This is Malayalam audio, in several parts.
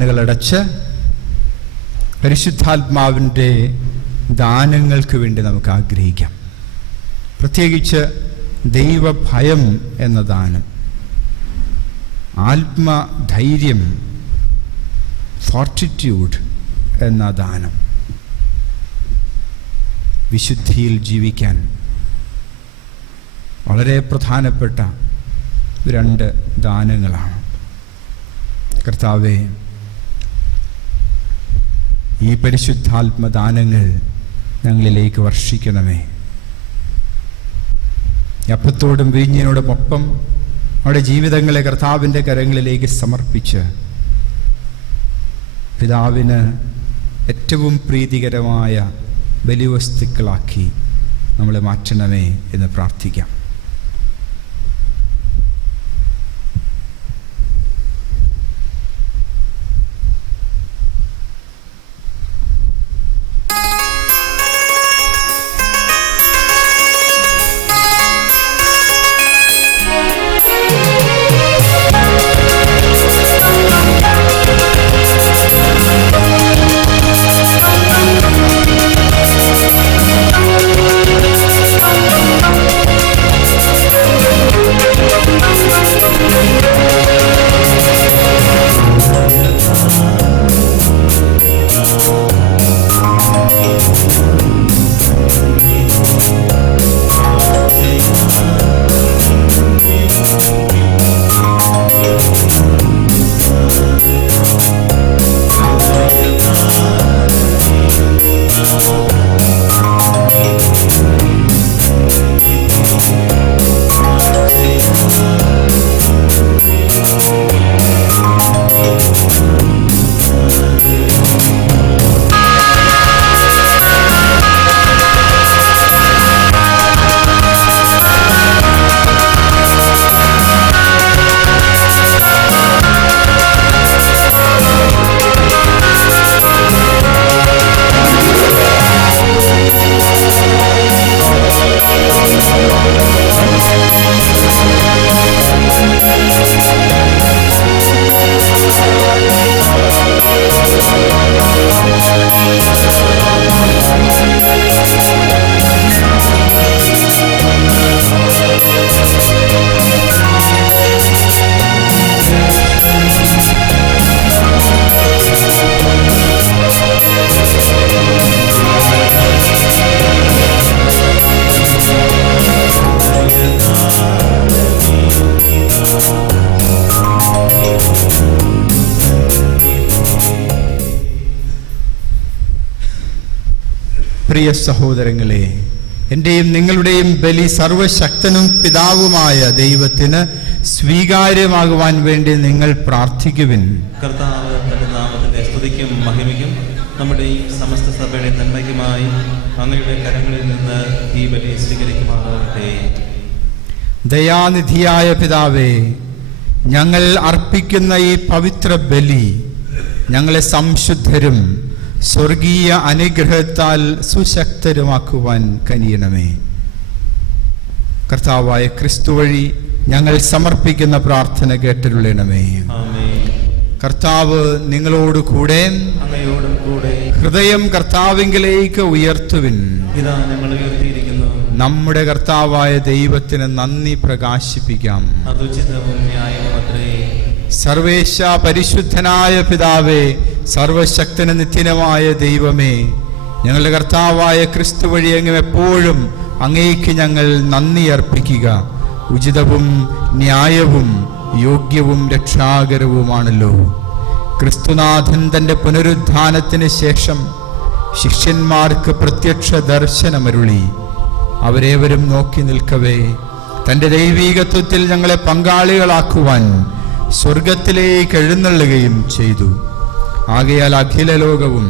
കണ്ണുകളടച്ച് പരിശുദ്ധാത്മാവിൻ്റെ ദാനങ്ങൾക്ക് വേണ്ടി നമുക്ക് ആഗ്രഹിക്കാം. പ്രത്യേകിച്ച് ദൈവഭയം എന്ന ദാനം, ആത്മധൈര്യം, ഫോർട്ടിറ്റ്യൂഡ് എന്ന ദാനം, വിശുദ്ധിയിൽ ജീവിക്കാൻ വളരെ പ്രധാനപ്പെട്ട 2 ദാനങ്ങളാണ്. കർത്താവേ, ഈ പരിശുദ്ധാത്മദാനങ്ങൾ ഞങ്ങളിലേക്ക് വർഷിക്കണമേ. അപ്പത്തോടും വീഞ്ഞിനോടുമൊപ്പം അവരുടെ ജീവിതങ്ങളെ കർത്താവിൻ്റെ കരങ്ങളിലേക്ക് സമർപ്പിച്ച് പിതാവിന് ഏറ്റവും പ്രീതികരമായ ബലിവസ്തുക്കളാക്കി നമ്മളെ മാറ്റണമേ എന്ന് പ്രാർത്ഥിക്കാം. പ്രിയ സഹോദരങ്ങളെ, എൻ്റെയും നിങ്ങളുടെയും ബലി സർവശക്തനും പിതാവുമായ ദൈവത്തിന് സ്വീകാര്യമാകുവാൻ വേണ്ടി നിങ്ങൾ പ്രാർത്ഥിക്കുവിൻ. കർത്താവ് തന്റെ നാമത്തിന്റെ സ്തുതിക്കും മഹിമയ്ക്കും നമ്മുടെ ഈ സമസ്ത സഭയുടെ നന്മയ്ക്കുമായി അങ്ങയുടെ കരങ്ങളിൽ നിന്ന് ഈ ബലി സ്വീകരിക്കുമാറാകട്ടെ. ദയാനിധിയായ പിതാവേ, ഞങ്ങൾ അർപ്പിക്കുന്ന ഈ പവിത്ര ബലി ഞങ്ങളെ സംശുദ്ധരും സ്വർഗീയ അനുഗ്രഹത്താൽ സുശക്തരുമാക്കുവാൻ കനിയണമേ. കർത്താവായ ക്രിസ്തു വഴി ഞങ്ങൾ സമർപ്പിക്കുന്ന പ്രാർത്ഥന കേട്ടരുളണമേ. കർത്താവ് നിങ്ങളോട് കൂടെ, ഹൃദയം കർത്താവിങ്കിലേക്ക് ഉയർത്തുവിൻ. നമ്മുടെ കർത്താവായ ദൈവത്തിന് നന്ദി പ്രകാശിപ്പിക്കാം. സർവേശ പരിശുദ്ധനായ പിതാവേ, സർവശക്തന് നിത്യനമായ ദൈവമേ, ഞങ്ങളുടെ കർത്താവായ ക്രിസ്തു വഴി അങ്ങ് എപ്പോഴും അങ്ങേക്ക് ഞങ്ങൾ നന്ദി അർപ്പിക്കുക. ഉചിതവും ന്യായവും യോഗ്യവും രക്ഷാകരവുമാണല്ലോ. ക്രിസ്തുനാഥൻ തൻ്റെ പുനരുത്ഥാനത്തിന് ശേഷം ശിഷ്യന്മാർക്ക് പ്രത്യക്ഷ ദർശനമരുളി. അവരേവരും നോക്കി നിൽക്കവേ തൻ്റെ ദൈവീകത്വത്തിൽ ഞങ്ങളെ പങ്കാളികളാക്കുവാൻ സ്വർഗത്തിലേക്ക് എഴുന്നള്ളുകയും ചെയ്തു. ആകയാൽ അഖില ലോകവും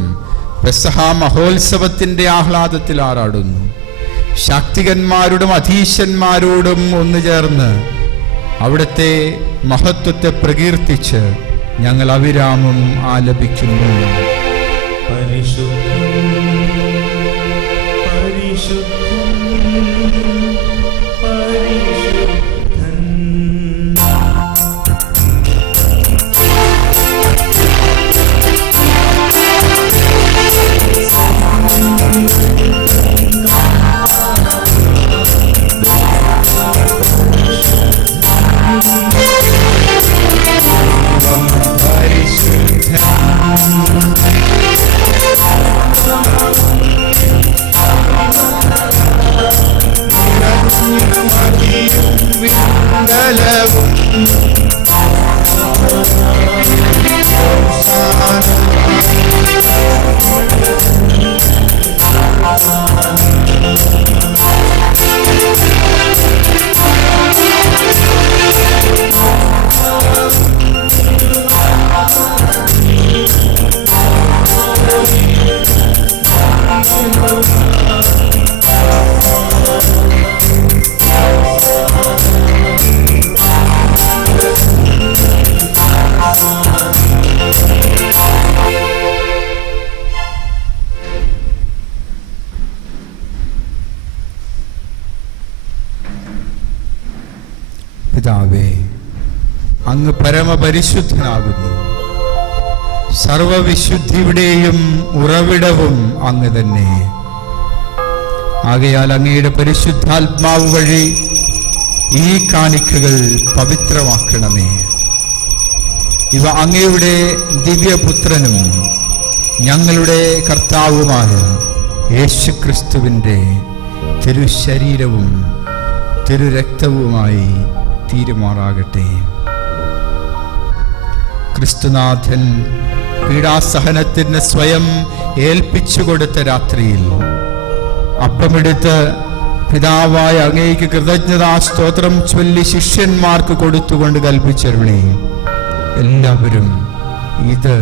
പെസഹ മഹോത്സവത്തിൻ്റെ ആഹ്ലാദത്തിൽ ആറാടുന്നു. ശാക്തികന്മാരോടും അധീശന്മാരോടും ഒന്നുചേർന്ന് അവിടുത്തെ മഹത്വത്തെ പ്രകീർത്തിച്ച് ഞങ്ങൾ അവിരാമം ആലപിക്കുന്നു. അങ്ങ് പരമപരിശുദ്ധനാകുന്നു. സർവവിശുദ്ധിയുടെയും ഉറവിടവും അങ്ങ് തന്നെ. ആകയാൽ അങ്ങയുടെ പരിശുദ്ധാത്മാവ് വഴി ഈ കാണിക്കകൾ പവിത്രമാക്കണമേ. ഇവ അങ്ങയുടെ ദിവ്യപുത്രനും ഞങ്ങളുടെ കർത്താവുമായ യേശുക്രിസ്തുവിൻ്റെ തിരുശരീരവും തിരുരക്തവുമായി തീരുമാറാകട്ടെ. ക്രിസ്തുനാഥൻ പീഡാസഹനത്തിന് സ്വയം ഏൽപ്പിച്ചു കൊടുത്ത രാത്രിയിൽ അപ്പമെടുത്ത് പിതാവായ അങ്ങേക്ക് കൃതജ്ഞതാ സ്തോത്രം ചൊല്ലി ശിഷ്യന്മാർക്ക് കൊടുത്തുകൊണ്ട് കൽപ്പിച്ചരുളി, എല്ലാവരും ഇത്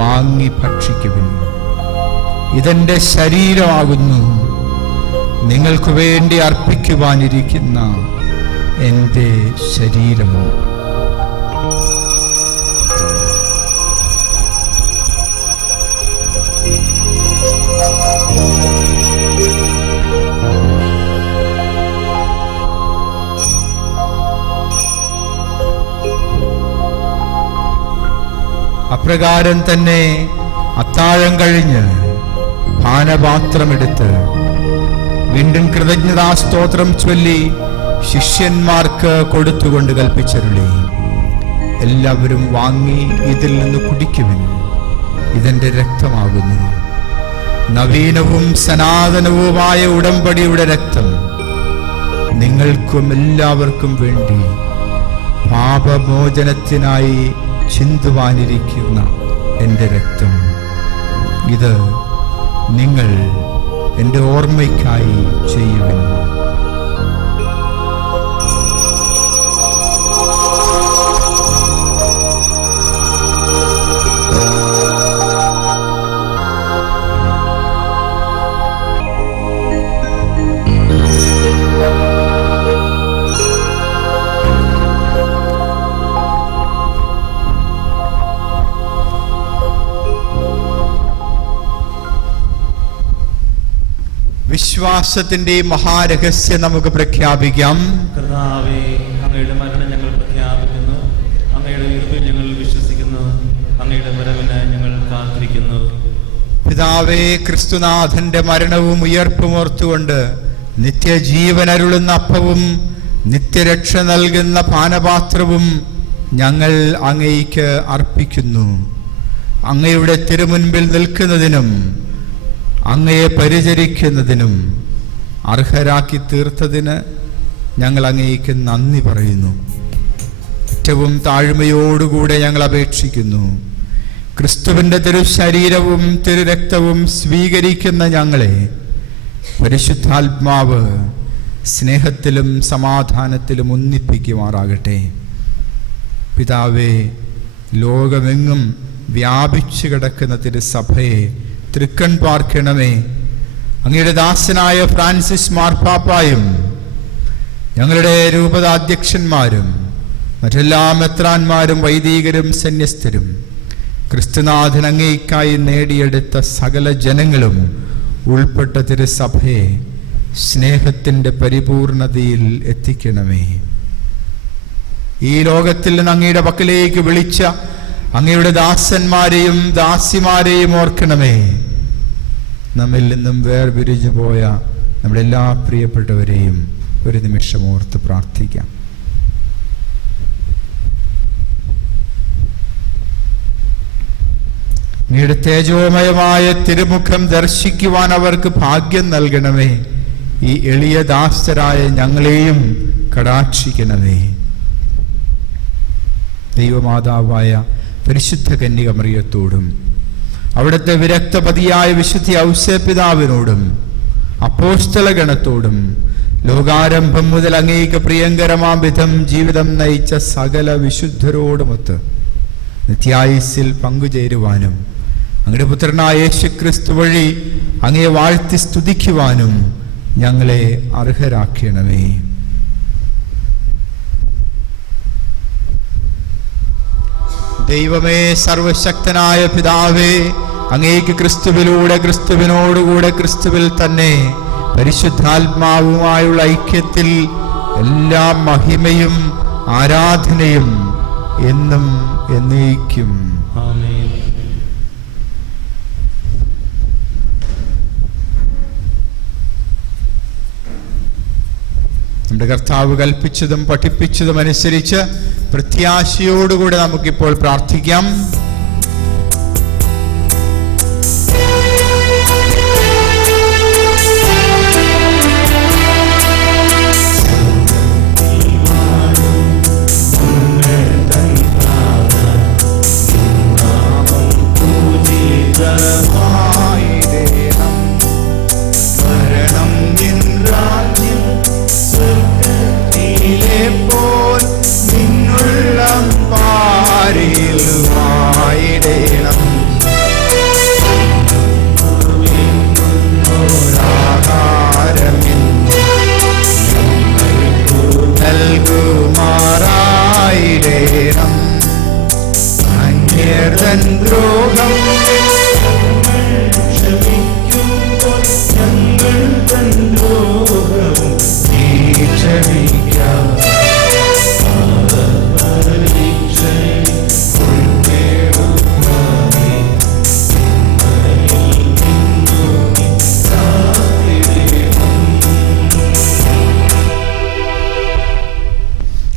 വാങ്ങി ഭക്ഷിക്കുവിൻ. ഇതെന്റെ ശരീരമാകുന്നു, നിങ്ങൾക്ക് വേണ്ടി അർപ്പിക്കുവാനിരിക്കുന്ന എൻ്റെ ശരീരം. അപ്രകാരം തന്നെ അത്താഴം കഴിഞ്ഞ് പാനപാത്രമെടുത്ത് വീണ്ടും കൃതജ്ഞതാ സ്തോത്രം ചൊല്ലി ശിഷ്യന്മാർക്ക് കൊടുത്തുകൊണ്ട് കൽപ്പിച്ചരുളി, എല്ലാവരും വാങ്ങി ഇതിൽ നിന്ന് കുടിക്കുവിൻ. ഇതെന്റെ രക്തമാകുന്നു, നവീനവും സനാതനവുമായ ഉടമ്പടിയുടെ രക്തം, നിങ്ങൾക്കും എല്ലാവർക്കും വേണ്ടി പാപമോചനത്തിനായി ചിന്തുവാനിരിക്കുന്ന എൻ്റെ രക്തം. ഇത് നിങ്ങൾ എൻ്റെ ഓർമ്മയ്ക്കായി ചെയ്യുവിൻ. വിശ്വാസത്തിന്റെ മഹാരഹസ്യം നമുക്ക് പ്രഖ്യാപിക്കാം. കർത്താവേ, അങ്ങയുടെ മരണം ഞങ്ങൾ പ്രഖ്യാപിക്കുന്നു, അങ്ങയുടെ ഉയർപ്പിൽ ഞങ്ങൾ വിശ്വസിക്കുന്നു, അങ്ങയുടെ വരവിന് ഞങ്ങൾ കാത്തിരിക്കുന്നു. പിതാവേ, ക്രിസ്തുനാഥന്റെ മരണവും ഉയർപ്പും ഓർത്തുകൊണ്ട് നിത്യജീവൻ അരുളുന്ന അപ്പവും നിത്യരക്ഷ നൽകുന്ന പാനപാത്രവും ഞങ്ങൾ അങ്ങേയ്ക്ക് അർപ്പിക്കുന്നു. അങ്ങയുടെ തിരുമുൻപിൽ നിൽക്കുന്നതിനും അങ്ങയെ പരിചരിക്കുന്നതിനും അർഹരാക്കി തീർത്തതിന് ഞങ്ങൾ അങ്ങേയ്ക്ക് നന്ദി പറയുന്നു. ഏറ്റവും താഴ്മയോടുകൂടെ ഞങ്ങൾ അപേക്ഷിക്കുന്നു, ക്രിസ്തുവിൻ്റെ തിരുശരീരവും തിരുരക്തവും സ്വീകരിക്കുന്ന ഞങ്ങളെ പരിശുദ്ധാത്മാവ് സ്നേഹത്തിലും സമാധാനത്തിലും ഒന്നിപ്പിക്കുമാറാകട്ടെ. പിതാവേ, ലോകമെങ്ങും വ്യാപിച്ചു കിടക്കുന്ന തിരുസഭയെ തൃക്കൺ പാർക്കണമേ. അങ്ങയുടെ ദാസനായ ഫ്രാൻസിസ് മാർപ്പാപ്പായും ഞങ്ങളുടെ രൂപതാധ്യക്ഷന്മാരും മറ്റെല്ലാ മെത്രാന്മാരും വൈദികരും സന്യസ്തരും ക്രിസ്തുനാഥൻ അങ്ങേയ്ക്കായി നേടിയെടുത്ത സകല ജനങ്ങളും ഉൾപ്പെട്ട തിരുസഭയെ സ്നേഹത്തിൻ്റെ പരിപൂർണതയിൽ എത്തിക്കണമേ. ഈ ലോകത്തിൽ നിന്ന് അങ്ങയുടെ പക്കലേക്ക് വിളിച്ച അങ്ങയുടെ ദാസന്മാരെയും ദാസിമാരെയും ഓർക്കണമേ. നമ്മിൽ നിന്നും വേർപിരിഞ്ഞു പോയ നമ്മുടെ എല്ലാ പ്രിയപ്പെട്ടവരെയും ഒരു നിമിഷം ഓർത്ത് പ്രാർത്ഥിക്കാം. അങ്ങയുടെ തേജോമയമായ തിരുമുഖം ദർശിക്കുവാൻ അവർക്ക് ഭാഗ്യം നൽകണമേ. ഈ എളിയ ദാസരായ ഞങ്ങളെയും കടാക്ഷിക്കണമേ. ദൈവമാതാവായ പരിശുദ്ധ കന്യക മറിയത്തോടും അവിടുത്തെ വിരക്തപതിയായ വിശുദ്ധ ഔസേപ്പിതാവിനോടും അപ്പോസ്തല ഗണത്തോടും ലോകാരംഭം മുതൽ അങ്ങേക്ക് പ്രിയങ്കരമാം വിധം ജീവിതം നയിച്ച സകല വിശുദ്ധരോടുമൊത്ത് നിത്യായുസ്സിൽ പങ്കുചേരുവാനും അങ്ങയുടെ പുത്രനായ യേശുക്രിസ്തു വഴി അങ്ങയെ വാഴ്ത്തി സ്തുതിക്കുവാനും ഞങ്ങളെ അർഹരാക്കണമേ. ദൈവമേ, സർവശക്തനായ പിതാവേ, അങ്ങേക്ക് ക്രിസ്തുവിലൂടെ ക്രിസ്തുവിനോടുകൂടെ ക്രിസ്തുവിൽ തന്നെ പരിശുദ്ധാത്മാവുമായുള്ള ഐക്യത്തിൽ എല്ലാ മഹിമയും ആരാധനയും എന്നും എന്നേക്കും. ആമേൻ. നമ്മുടെ കർത്താവ് കൽപ്പിച്ചതും പഠിപ്പിച്ചതും അനുസരിച്ച് പ്രത്യാശയോടുകൂടെ നമുക്കിപ്പോൾ പ്രാർത്ഥിക്കാം.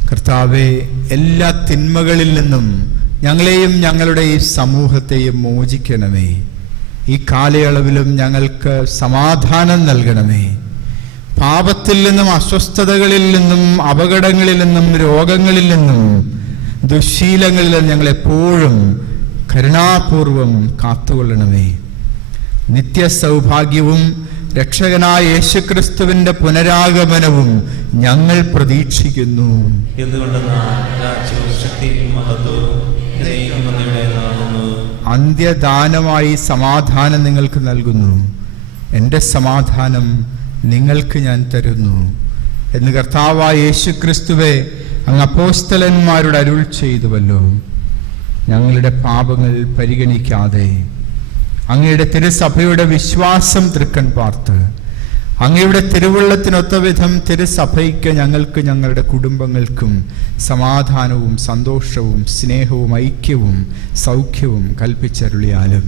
കർത്താവേ, എല്ലാ തിന്മകളിൽ നിന്നും ഞങ്ങളെയും ഞങ്ങളുടെ ഈ സമൂഹത്തെയും മോചിക്കണമേ. ഈ കാലയളവിലും ഞങ്ങൾക്ക് സമാധാനം നൽകണമേ. പാപത്തിൽ നിന്നും, അസ്വസ്ഥതകളിൽ നിന്നും, അപകടങ്ങളിൽ നിന്നും, രോഗങ്ങളിൽ നിന്നും, ദുശ്ശീലങ്ങളിൽ നിന്നും ഞങ്ങളെപ്പോഴും കരുണാപൂർവം കാത്തുകൊള്ളണമേ. നിത്യസൗഭാഗ്യവും രക്ഷകനായ യേശുക്രിസ്തുവിന്റെ പുനരാഗമനവും ഞങ്ങൾ പ്രതീക്ഷിക്കുന്നു. അന്ത്യദാനമായി സമാധാനം നിങ്ങൾക്ക് നൽകുന്നു. എൻ്റെ സമാധാനം നിങ്ങൾക്ക് ഞാൻ തരുന്നു എന്ന് കർത്താവായ യേശുക്രിസ്തുവേ അങ്ങ് അപ്പോസ്തലന്മാരോട് അരുൾ ചെയ്തുവല്ലോ. ഞങ്ങളുടെ പാപങ്ങൾ പരിഗണിക്കാതെ അങ്ങയുടെ തിരുസഭയുടെ വിശ്വാസം തൃക്കൺ പാർത്ത് അങ്ങയുടെ തിരുവുള്ളത്തിനൊത്ത വിധം തിരുസഭയ്ക്ക്, ഞങ്ങൾക്ക്, ഞങ്ങളുടെ കുടുംബങ്ങൾക്കും സമാധാനവും സന്തോഷവും സ്നേഹവും ഐക്യവും സൗഖ്യവും കൽപ്പിച്ചരുളിയാലും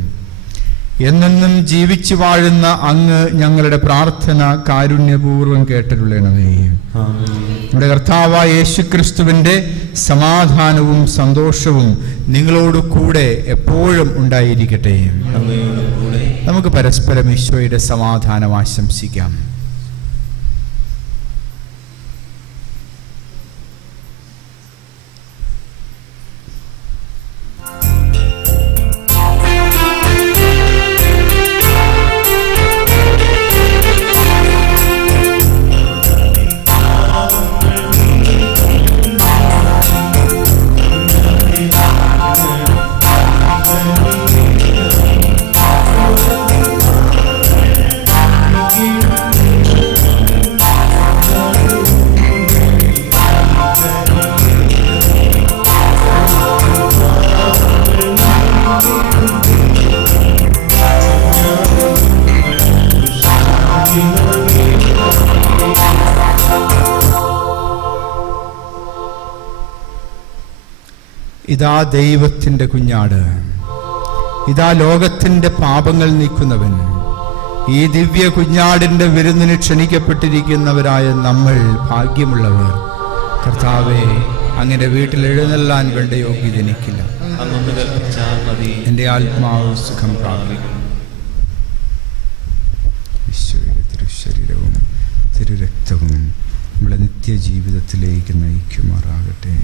എന്നെന്നും ജീവിച്ചു വാഴുന്ന അങ്ങ് ഞങ്ങളുടെ പ്രാർത്ഥന കാരുണ്യപൂർവ്വം കേട്ടരുളണമേ. നമ്മുടെ കർത്താവായ യേശുക്രിസ്തുവിന്റെ സമാധാനവും സന്തോഷവും നിങ്ങളോട് കൂടെ എപ്പോഴും ഉണ്ടായിരിക്കട്ടെ. നമുക്ക് പരസ്പരം ഈശോയുടെ സമാധാനം ആശംസിക്കാം. ഇതാ ദൈവത്തിൻ്റെ കുഞ്ഞാട്, ഇതാ ലോകത്തിൻ്റെ പാപങ്ങൾ നീക്കുന്നവൻ. ഈ ദിവ്യ കുഞ്ഞാടിൻ്റെ വിരുന്നിന് ക്ഷണിക്കപ്പെട്ടിരിക്കുന്നവരായ നമ്മൾ ഭാഗ്യമുള്ളവർ. കർത്താവേ, അങ്ങനെ വീട്ടിൽ എഴുന്നള്ളാൻ വേണ്ട യോഗ്യത എനിക്കില്ല. എൻ്റെ ആത്മാവ് സുഖം പ്രാപിക്കും. ഈശോയുടെ തിരുശരീരവും തിരുരക്തവും നമ്മളെ നിത്യജീവിതത്തിലേക്ക് നയിക്കുമാറാകട്ടെ.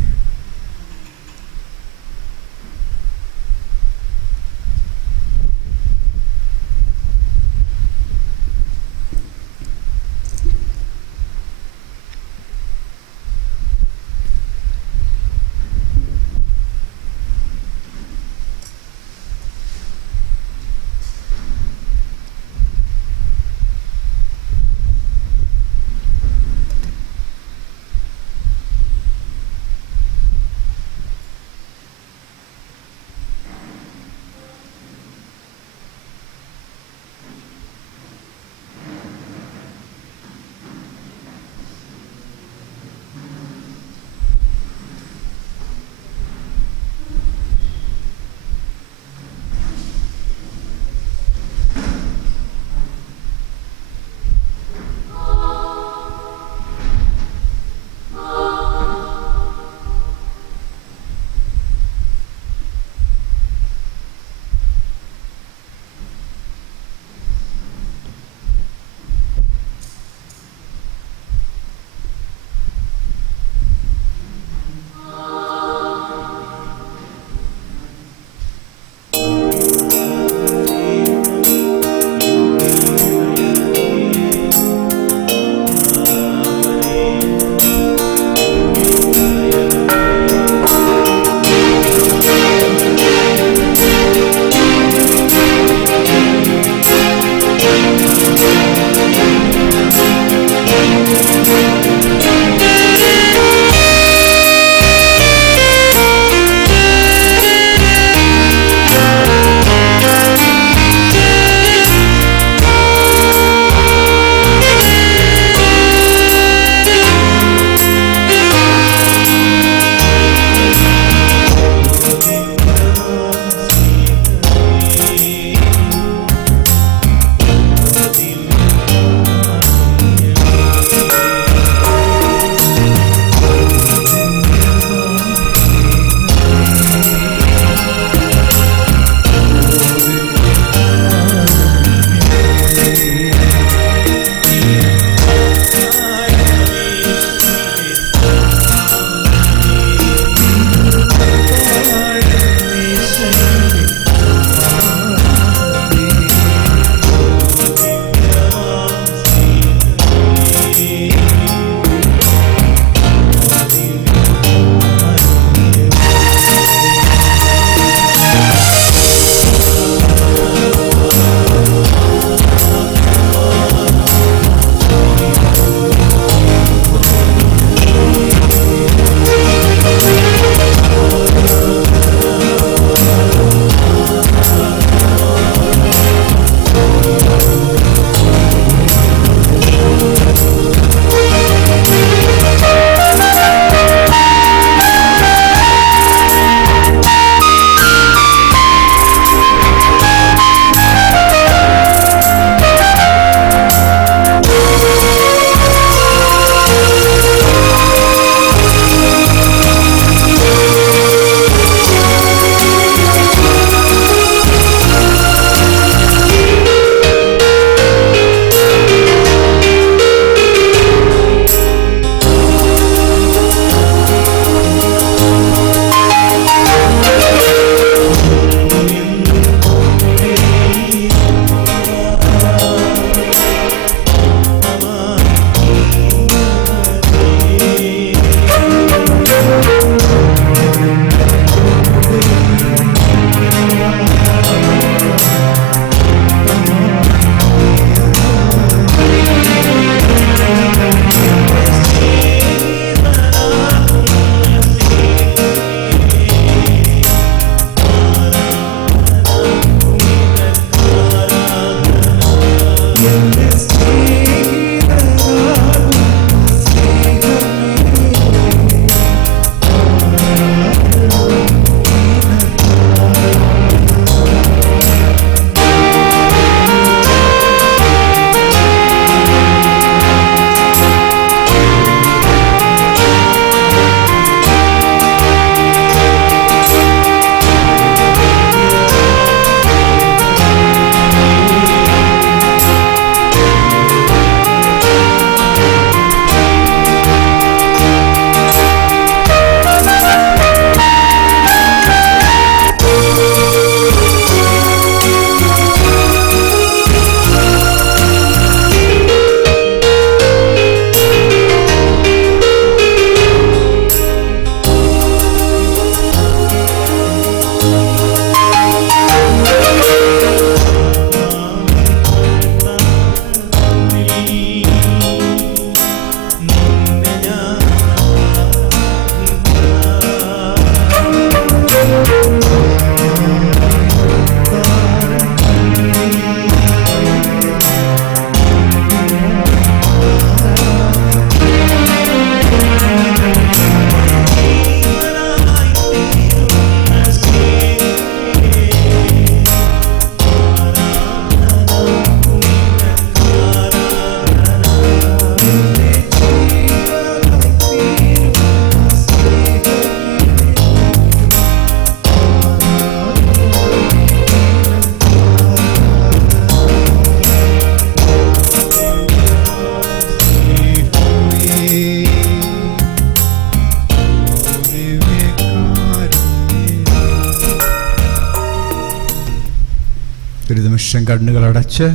ഒരു നിമിഷം കണ്ണുകളടച്ച്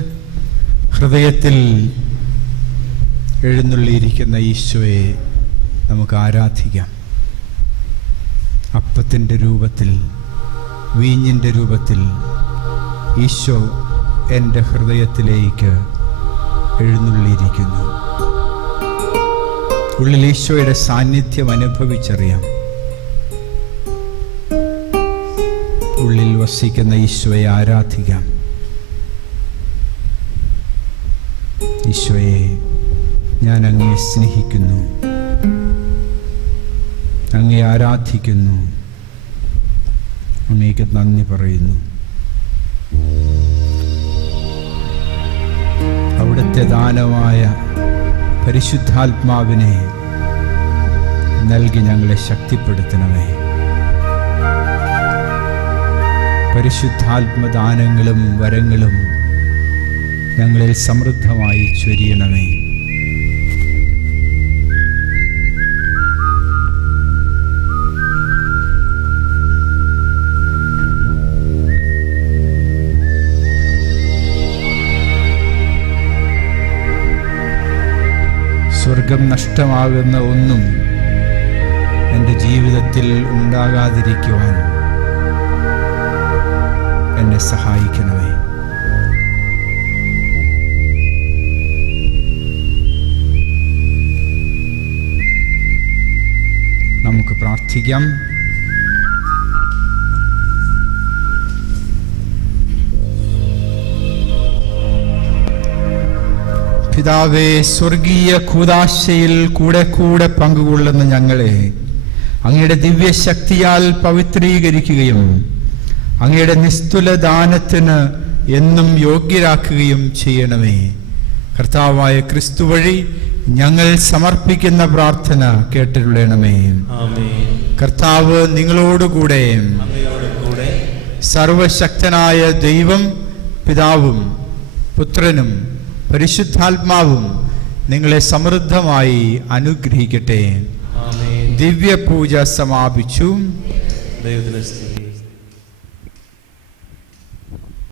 ഹൃദയത്തിൽ എഴുന്നള്ളിയിരിക്കുന്ന ഈശോയെ നമുക്ക് ആരാധിക്കാം. അപ്പത്തിൻ്റെ രൂപത്തിൽ, വീഞ്ഞിൻ്റെ രൂപത്തിൽ ഈശോ എൻ്റെ ഹൃദയത്തിലേക്ക് എഴുന്നള്ളിയിരിക്കുന്നു. ഉള്ളിൽ ഈശോയുടെ സാന്നിധ്യം അനുഭവിച്ചറിയാം. ഉള്ളിൽ വസിക്കുന്ന ഈശോയെ ആരാധിക്കാം. ഈശോയെ, ഞാൻ അങ്ങയെ സ്നേഹിക്കുന്നു, അങ്ങയെ ആരാധിക്കുന്നു, അങ്ങേക്ക് നന്ദി പറയുന്നു. അവിടുത്തെ ദാനമായ പരിശുദ്ധാത്മാവിനെ നൽകി ഞങ്ങളെ ശക്തിപ്പെടുത്തണമേ. പരിശുദ്ധാത്മദാനങ്ങളും വരങ്ങളും ഞങ്ങളിൽ സമൃദ്ധമായി ചൊരിയണമേ. സ്വർഗം നഷ്ടമാകുന്ന ഒന്നും എൻ്റെ ജീവിതത്തിൽ ഉണ്ടാകാതിരിക്കുവാൻ എന്നെ സഹായിക്കണമേ. നമുക്ക് പ്രാർത്ഥിക്കാം. പിതാവേ, സ്വർഗീയ കൂദാശയിൽ കൂടെ കൂടെ പങ്കുകൊള്ളുന്ന ഞങ്ങളെ അങ്ങയുടെ ദിവ്യശക്തിയാൽ പവിത്രീകരിക്കുകയും അങ്ങയുടെ നിസ്തുല ദാനത്തിന് എന്നും യോഗ്യരാക്കുകയും ചെയ്യണമേ. കർത്താവായ ക്രിസ്തു വഴി ഞങ്ങൾ സമർപ്പിക്കുന്ന പ്രാർത്ഥന കേട്ടിരുളണമേ. കർത്താവ് നിങ്ങളോടുകൂടെ. സർവശക്തനായ ദൈവം പിതാവും പുത്രനും പരിശുദ്ധാത്മാവും നിങ്ങളെ സമൃദ്ധമായി അനുഗ്രഹിക്കട്ടെ. ദിവ്യപൂജ സമാപിച്ചു. ദൈവത്തിന് സ്തുതി.